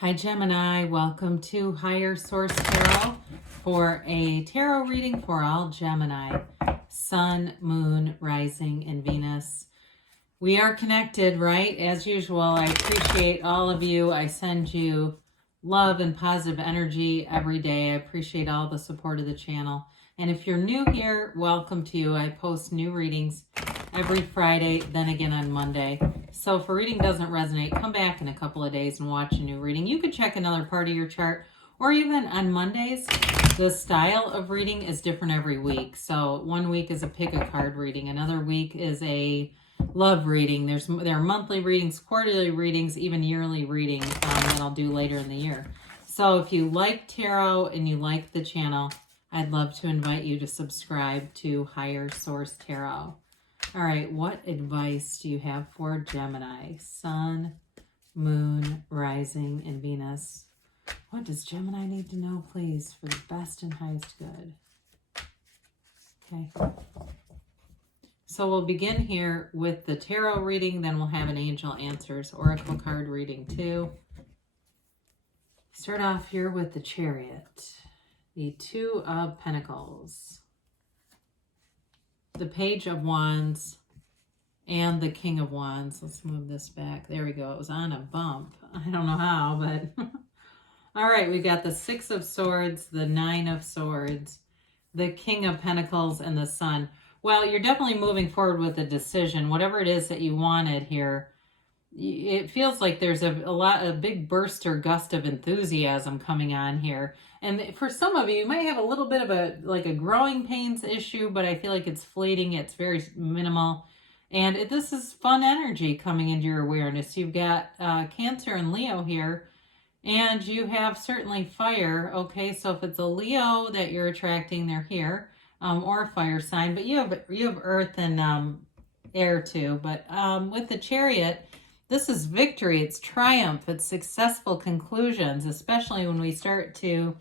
Hi Gemini, welcome to Higher Source Tarot for a tarot reading for all Gemini, Sun, Moon, Rising, and Venus. We are connected, right? As usual, I appreciate all of you. I send you love and positive energy every day. I appreciate all the support of the channel. And if you're new here, welcome to you. I post new readings every Friday, then again on Monday. So if a reading doesn't resonate, come back in a couple of days and watch a new reading. You could check another part of your chart, or even on Mondays. The style of reading is different every week. So one week is a pick a card reading. Another week is a love reading. There are monthly readings, quarterly readings, even yearly readings that I'll do later in the year. So if you like tarot and you like the channel, I'd love to invite you to subscribe to Higher Source Tarot. All right, what advice do you have for Gemini? Sun, Moon, Rising, and Venus. What does Gemini need to know, please, for the best and highest good? Okay. So we'll begin here with the tarot reading, then we'll have an angel answers oracle card reading too. Start off here with the Chariot, the Two of Pentacles, the Page of Wands, and the King of Wands. Let's move this back. There we go. It was on a bump. I don't know how, but all right. We got the Six of Swords, the Nine of Swords, the King of Pentacles, and the Sun. Well, you're definitely moving forward with a decision. Whatever it is that you wanted here, it feels like there's a big burst or gust of enthusiasm coming on here. And for some of you, you might have a little bit of a growing pains issue, but I feel like it's fleeting. It's very minimal. And this is fun energy coming into your awareness. You've got Cancer and Leo here, and you have certainly fire. Okay, so if it's a Leo that you're attracting, they're here, or a fire sign. But you have earth and air too. But with the Chariot, this is victory. It's triumph. It's successful conclusions, especially when we start to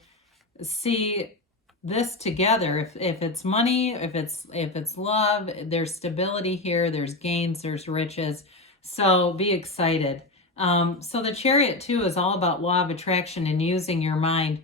see this together. If it's money, if it's love, there's stability here, there's gains, there's riches. So be excited. So the Chariot too is all about law of attraction and using your mind.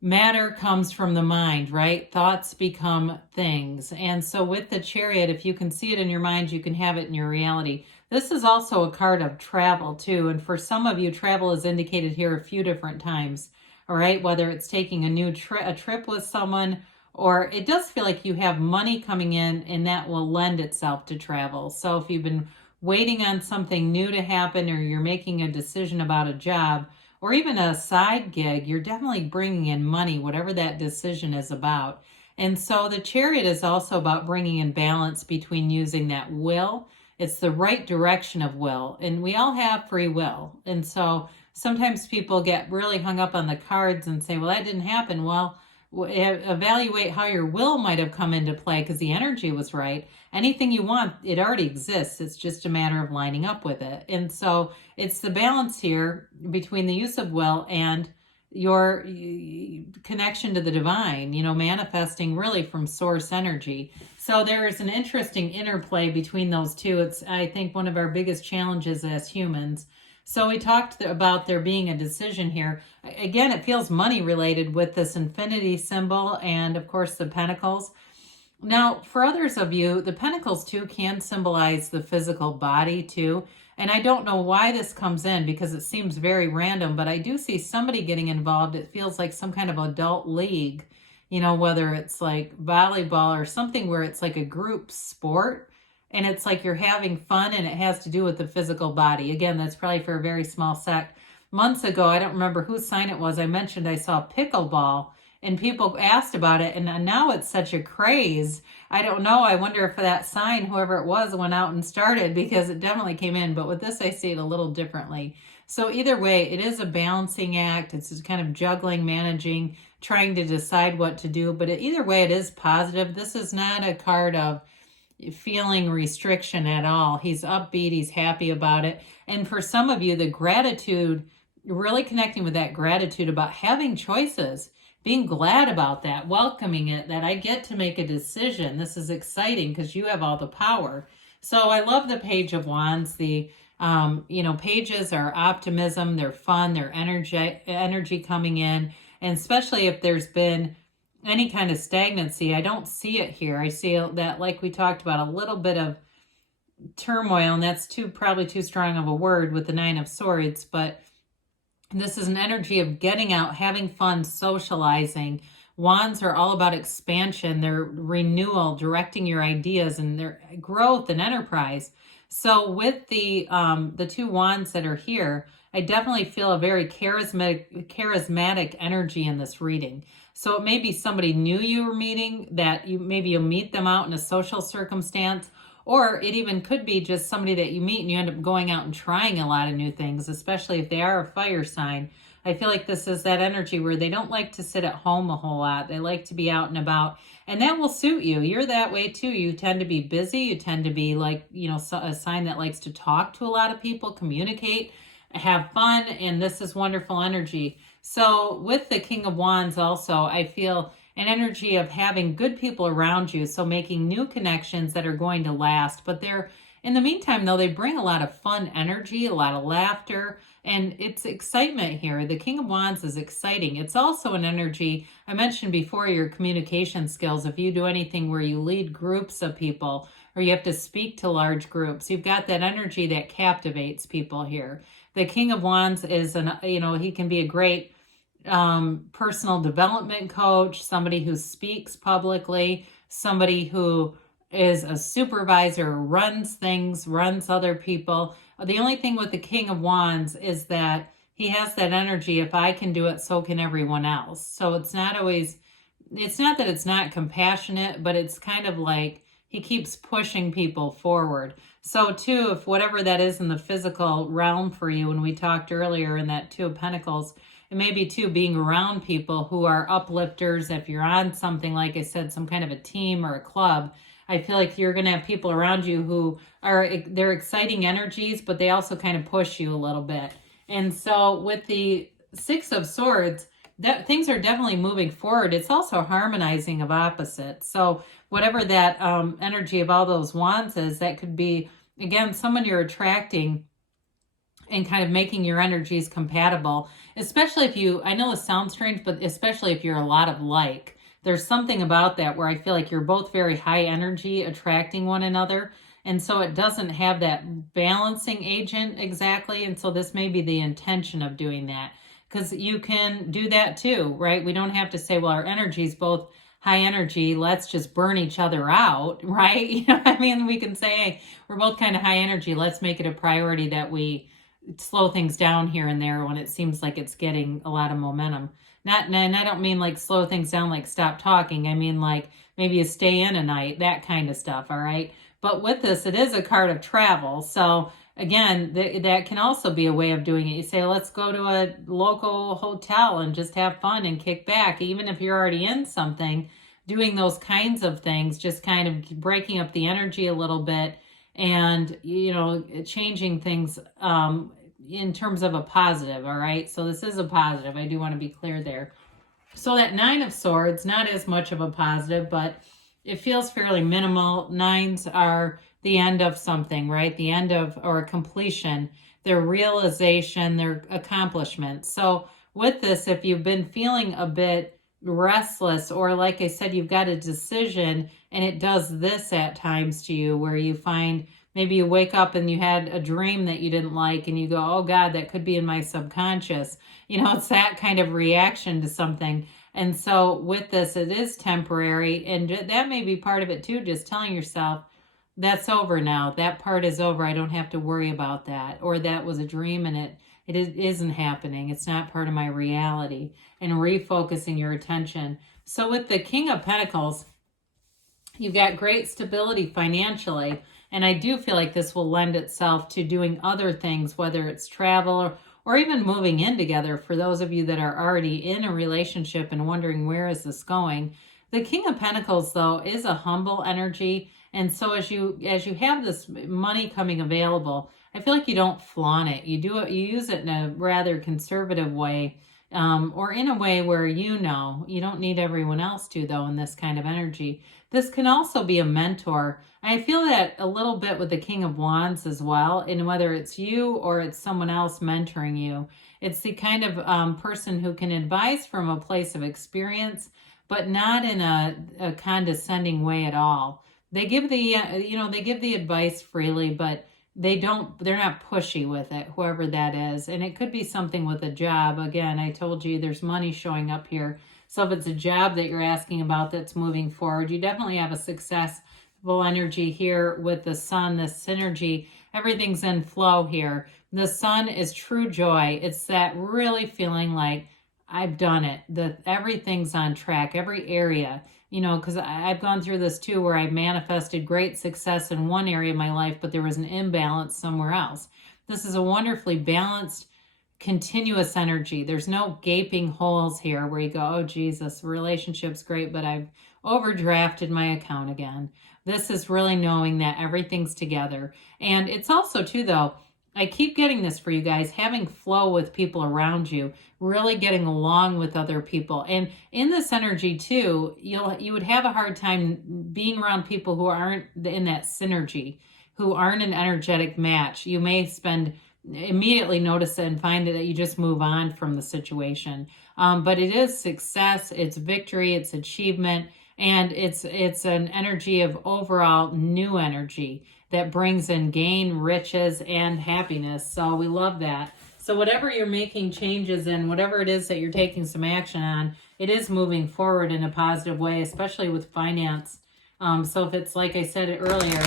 Matter comes from the mind, right? Thoughts become things. And so with the Chariot, if you can see it in your mind, you can have it in your reality. This is also a card of travel too. And for some of you, travel is indicated here a few different times. All right, whether it's taking a trip with someone, or it does feel like you have money coming in and that will lend itself to travel. So if you've been waiting on something new to happen, or you're making a decision about a job, or even a side gig, you're definitely bringing in money, whatever that decision is about. And so the Chariot is also about bringing in balance between using that will. It's the right direction of will. And we all have free will. And so sometimes people get really hung up on the cards and say, well, that didn't happen. Well, evaluate how your will might have come into play, because the energy was right. Anything you want, it already exists. It's just a matter of lining up with it. And so it's the balance here between the use of will and your connection to the divine, manifesting really from source energy. So there is an interesting interplay between those two. It's, I think, one of our biggest challenges as humans. So we talked about there being a decision here. Again, it feels money related with this infinity symbol and, of course, the pentacles. Now, for others of you, the pentacles too can symbolize the physical body too. And I don't know why this comes in, because it seems very random, but I do see somebody getting involved. It feels like some kind of adult league, whether it's like volleyball or something where it's like a group sport. And it's like you're having fun, and it has to do with the physical body. Again, that's probably for a very small sect. Months ago, I don't remember whose sign it was, I mentioned I saw pickleball, and people asked about it, and now it's such a craze. I don't know. I wonder if that sign, whoever it was, went out and started, because it definitely came in. But with this, I see it a little differently. So either way, it is a balancing act. It's just kind of juggling, managing, trying to decide what to do. But either way, it is positive. This is not a card of feeling restriction at all. He's upbeat. He's happy about it. And for some of you, the gratitude, really connecting with that gratitude about having choices, being glad about that, welcoming it, that I get to make a decision. This is exciting because you have all the power. So I love the Page of Wands, the You know, pages are optimism, they're fun, they're energy coming in. And especially if there's been any kind of stagnancy, I don't see it here. I see that, like we talked about, a little bit of turmoil, and that's probably too strong of a word with the Nine of Swords, but this is an energy of getting out, having fun, socializing. Wands are all about expansion, their renewal, directing your ideas and their growth and enterprise. So with the two wands that are here, I definitely feel a very charismatic energy in this reading. So it may be somebody new you were meeting, that maybe you'll meet them out in a social circumstance, or it even could be just somebody that you meet and you end up going out and trying a lot of new things, especially if they are a fire sign. I feel like this is that energy where they don't like to sit at home a whole lot. They like to be out and about, and that will suit you. You're that way too. You tend to be busy. You tend to be like, you know, a sign that likes to talk to a lot of people, communicate, have fun, and this is wonderful energy. So with the King of Wands also, I feel an energy of having good people around you, so making new connections that are going to last. But they're, in the meantime, though, they bring a lot of fun energy, a lot of laughter, and it's excitement here. The King of Wands is exciting. It's also an energy, I mentioned before, your communication skills. If you do anything where you lead groups of people or you have to speak to large groups, you've got that energy that captivates people here. The King of Wands is, he can be a great personal development coach, somebody who speaks publicly, somebody who is a supervisor, runs things, runs other people. The only thing with the King of Wands is that he has that energy, if I can do it, so can everyone else. So it's not that it's not compassionate, but it's kind of like he keeps pushing people forward. So too, if whatever that is in the physical realm for you, when we talked earlier in that Two of Pentacles, it may be too being around people who are uplifters. If you're on something, like I said, some kind of a team or a club, I feel like you're going to have people around you who they're exciting energies, but they also kind of push you a little bit. And so with the Six of Swords, that things are definitely moving forward. It's also harmonizing of opposites. So whatever that energy of all those wands is, that could be, again, someone you're attracting and kind of making your energies compatible, especially if you, I know this sounds strange, but especially if you're a lot of like. There's something about that where I feel like you're both very high energy, attracting one another. And so it doesn't have that balancing agent exactly. And so this may be the intention of doing that, because you can do that too, right? We don't have to say, well, our energy is both high energy, let's just burn each other out, right? You know, I mean, we can say, hey, we're both kind of high energy. Let's make it a priority that we slow things down here and there when it seems like it's getting a lot of momentum. And I don't mean like slow things down, like stop talking. I mean like maybe you stay in a night, that kind of stuff, all right? But with this, it is a card of travel. So again, that can also be a way of doing it. You say, let's go to a local hotel and just have fun and kick back. Even if you're already in something, doing those kinds of things, just kind of breaking up the energy a little bit and, you know, changing things in terms of a positive, all right? So this is a positive. I do want to be clear there. So that Nine of Swords, not as much of a positive, but it feels fairly minimal. Nines are the end of something, right? The end of, or a completion, their realization, their accomplishment. So with this, if you've been feeling a bit restless, or like I said, you've got a decision and it does this at times to you, where you find maybe you wake up and you had a dream that you didn't like and you go, oh God, that could be in my subconscious. You know, it's that kind of reaction to something. And so with this, it is temporary, and that may be part of it too, just telling yourself, that's over now. That part is over. I don't have to worry about that. Or that was a dream and it isn't happening. It's not part of my reality. And refocusing your attention. So with the King of Pentacles, you've got great stability financially. And I do feel like this will lend itself to doing other things, whether it's travel or even moving in together. For those of you that are already in a relationship and wondering, where is this going? The King of Pentacles, though, is a humble energy. And so as you have this money coming available, I feel like you don't flaunt it. You do it, you use it in a rather conservative way. or in a way where you don't need everyone else to, though, in this kind of energy. This can also be a mentor. I feel that a little bit with the King of Wands as well, and whether it's you or it's someone else mentoring you, it's the kind of person who can advise from a place of experience, but not in a condescending way at all. They give the advice freely, but they're not pushy with it, whoever that is. And it could be something with a job. Again, I told you there's money showing up here. So if it's a job that you're asking about that's moving forward, you definitely have a successful energy here with the sun, this synergy. Everything's in flow here. The sun is true joy. It's that really feeling like I've done it, that everything's on track, every area, because I've gone through this too, where I've manifested great success in one area of my life, but there was an imbalance somewhere else. This is a wonderfully balanced, continuous energy. There's no gaping holes here where you go, oh, Jesus, the relationship's great, but I've overdrafted my account again. This is really knowing that everything's together. And it's also too, though, I keep getting this for you guys, having flow with people around you, really getting along with other people. And in this energy too, you would have a hard time being around people who aren't in that synergy, who aren't an energetic match. You may immediately notice it and find that you just move on from the situation. But it is success, it's victory, it's achievement, and it's an energy of overall new energy that brings in gain, riches, and happiness. So we love that. So whatever you're making changes in, whatever it is that you're taking some action on, it is moving forward in a positive way, especially with finance. So if it's, like I said earlier,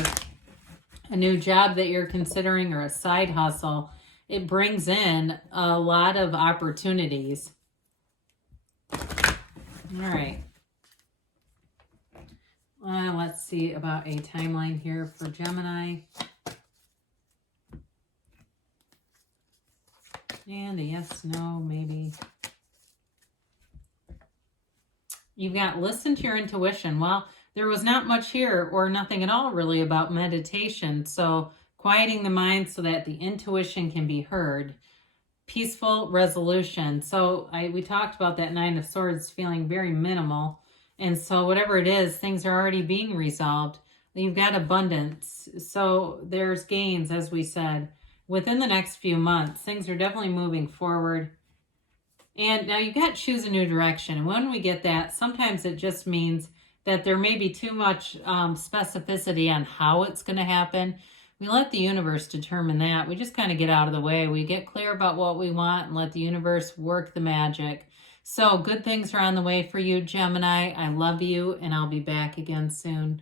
a new job that you're considering or a side hustle, it brings in a lot of opportunities. All right. Let's see about a timeline here for Gemini. And a yes, no, maybe. You've got listen to your intuition. Well, there was not much here or nothing at all really about meditation. So quieting the mind so that the intuition can be heard. Peaceful resolution. So we talked about that Nine of Swords feeling very minimal. And so whatever it is, things are already being resolved. You've got abundance. So there's gains, as we said, within the next few months. Things are definitely moving forward. And now you've got to choose a new direction. And when we get that, sometimes it just means that there may be too much specificity on how it's going to happen. We let the universe determine that. We just kind of get out of the way. We get clear about what we want and let the universe work the magic. So good things are on the way for you, Gemini. I love you, and I'll be back again soon.